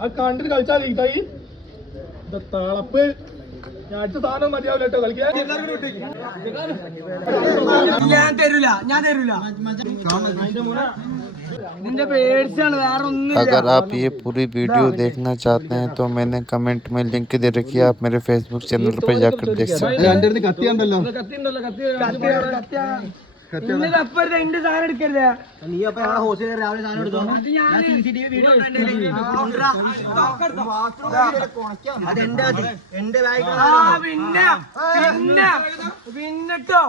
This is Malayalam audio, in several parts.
ആ കണ്ടിട്ട് കളിച്ചാൽ ഇതായി തളപ്പ് ഞാൻ സാധനം മതിയാവില്ല കേട്ടോ കളിക്കാൻ. अगर आप ये पूरी वीडियो देखना चाहते हैं तो मैंने कमेंट में लिंक दे रखी है, आप मेरे फेसबुक चैनल पर जाकर देख सकते हैं। എന്റെ സാധനം എടുക്കരുത്. നീ അപ്പൊ രാവിലെ സാധനം എടുത്തോ. പിന്നട്ടോ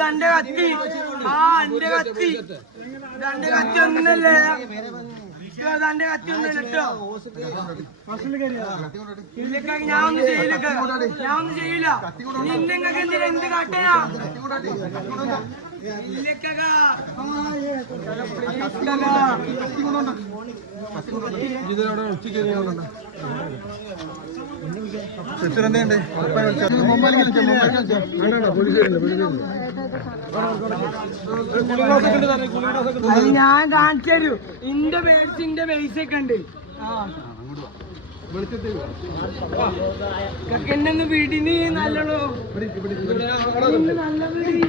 തന്റെ കത്തി എന്റെ കത്തി തന്റെ കത്തി ഒന്നല്ലേ തന്റെ കത്തി ഒന്നല്ലോ ഞാൻ ഒന്നും ചെയ്യില്ല. ഞാൻ ഒന്നും ചെയ്യില്ല. നിന്നെങ്ങൾക്ക് എന്തിനാ എന്ത് കാട്ടനാ ഞാൻ കാണിച്ചു തരൂ. ഇന്റെ ബേസിന്റെ ബേസൊക്കെ ഉണ്ട്. എന്നെ വീടിന് നല്ലോളൂ നല്ല വീടി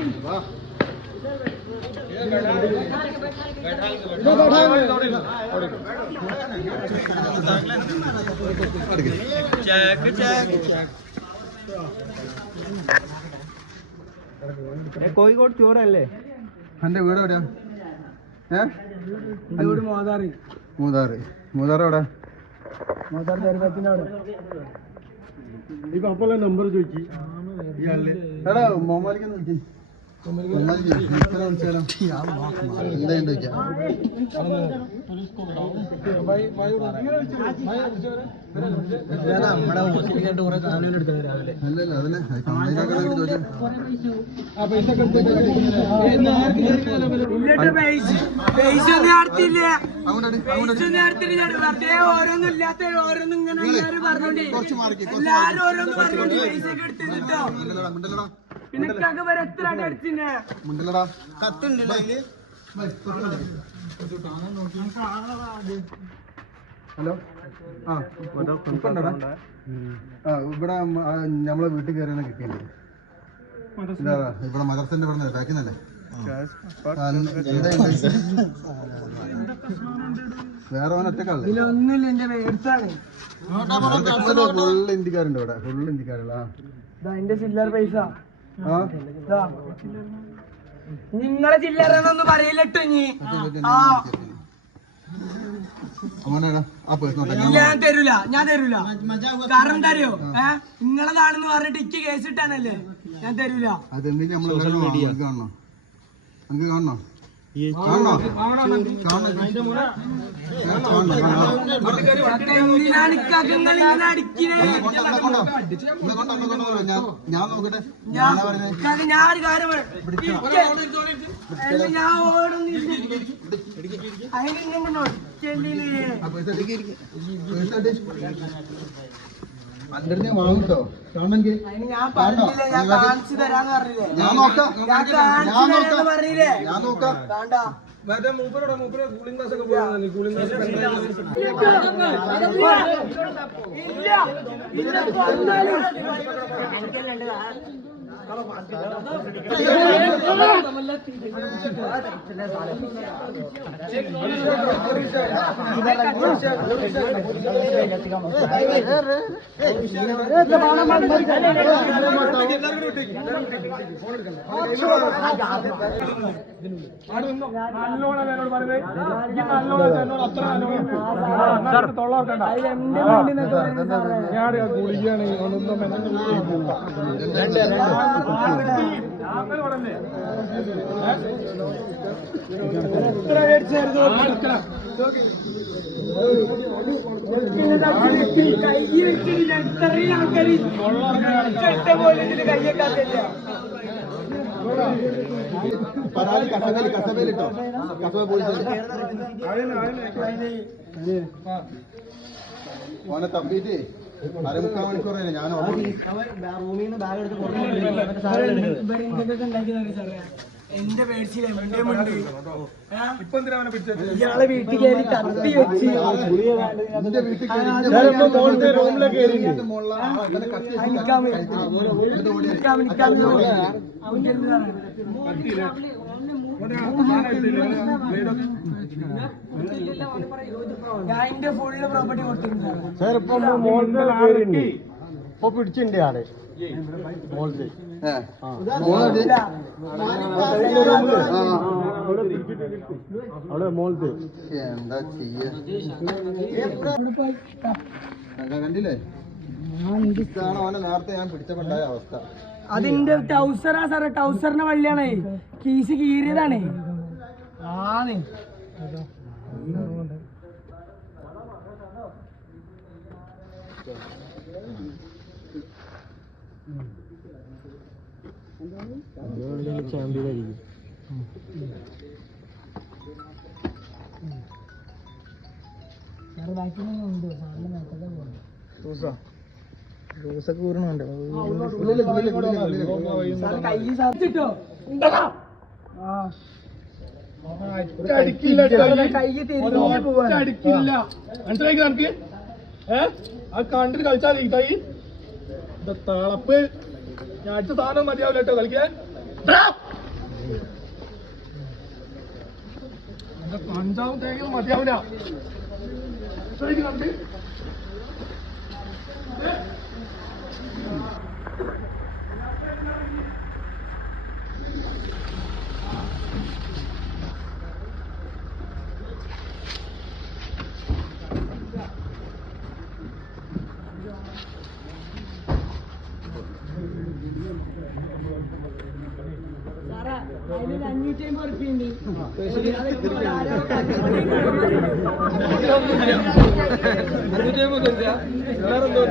കോഴിക്കോട് ചോറല്ലേ? എന്റെ വീട് എവിടെയാ? വീട് മൂതാറ്. മൂതാറ് എവിടെ? മൂതാറ് ചെറുപ്പത്തിന്റെ അവിടെ. ഇപ്പൊ അപ്പല്ല നമ്പർ ചോദിച്ചു എടാ മോമാലിക്ക് നോക്കി നമ്മുടെ ഹോസ്പിറ്റലിൽ കുറെ സാധനങ്ങൾ എടുത്തത് രാവിലെ. ഓരോന്നും ഇല്ലാത്ത ഓരോന്നും ഇങ്ങനെ പറഞ്ഞോണ്ടി എല്ലാരും ഓരോന്ന് പറഞ്ഞോണ്ടി പൈസ ഒക്കെ എടുത്തിട്ടോ. പിന്നെ വരെ എത്ര അടിച്ചിന്നെ കത്തുണ്ടല്ലോ. ഹലോ ഇവിടെ നമ്മളെ വീട്ടിൽ കയറിയാണ് കിട്ടിയത്. ഇവിടെ മദർസന്റെ പറഞ്ഞത് ബാക്കിന്നല്ലേ? വേറെ ഒറ്റക്കാളെ ഫുള്ള് ഇന്ത്യക്കാരുണ്ട് ഇവിടെ. ഫുള്ള് ഇന്ത്യക്കാരുള്ള എന്റെ ചില്ലറ പൈസ നിങ്ങളെ ചില്ലറന്നൊന്നും പറയില്ലട്ടോ. ഇനി ഞാൻ തരൂല. ഞാൻ തരൂല. കാരണം എന്താ അറിയോ? നിങ്ങളെ നാടെന്ന് പറഞ്ഞിട്ട് ഇക്ക് കേസ് ഇട്ടാനല്ലേ? ഞാൻ തരൂല. കാണണോ? ഞാൻ നോക്കട്ടെ. ഞാൻ ഒരു കാര്യം ഞാൻ അതിന്റെ വാങ്ങിട്ടോ കാണണമെങ്കിൽ ഞാൻ നോക്കാം. മൂപ്പരോടെ കൂളിംഗ് ക്ലാസ് ഒക്കെ പോയി. കൂളിംഗ് ക്ലാസ് ഗുളികയാണ് കസബയിലിട്ടോ കസബ പോലീസ് ഓനെ തപ്പിട്ട് 3/4 മണിക്കൂറായി. ഞാൻ റൂമിൽ നിന്ന് ബാഗ് എടുത്ത് എന്റെ പേടിച്ചില്ല എന്റെ മുണ്ട് ഇപ്പൊ എന്തിനാ അവനെ പിടിച്ചത്? ഇയാളെ വീട്ടിൽ കയറി തപ്പി വെച്ച് എന്റെ വീട്ടിൽ റൂമിലൊക്കെ അടിക്കാൻ വിളിക്കാൻ അവന്റെ ഞാൻ എന്റെ ഫുള്ള് പ്രോപ്പർട്ടി കൊടുത്തിട്ടുണ്ട് ഇപ്പൊ പിടിച്ചിട്ടുണ്ട് ആടെ മോള് അവിടെ മോള് എന്താ ചെയ്യാ കണ്ടില്ലേ ഇതാണ് അവനെ നേരത്തെ ഞാൻ പിടിച്ചപ്പോണ്ടായ അവസ്ഥ. അതിന്റെ ടൗസറാ സാറേ ടൗസറിന്റെ വള്ളിയാണ് കീസ് കീറിയതാണ് ആണ് ചാമ്പ്യനായിരിക്കും. ദിവസമൊക്കെ ഊരണുണ്ട് കൈ സാധിച്ചിട്ടോ അടിക്കില്ല കൈ തിരിഞ്ഞു പോവാ അടിക്കില്ല. മനസ്സിലാക്കി നമുക്ക് ആ കണ്ടിട്ട് കളിച്ചാൽ കൈ തളപ്പ്. ഞാൻ അടിച്ച സാധനം മതിയാവില്ല കേട്ടോ കളിക്കാൻ. കഞ്ചാവും തേങ്ങയും മതിയാവില്ല. കണ്ട് സാറാ അതിന് 550 ഉറുപ്പിയുണ്ട് 550 വേറെന്തോ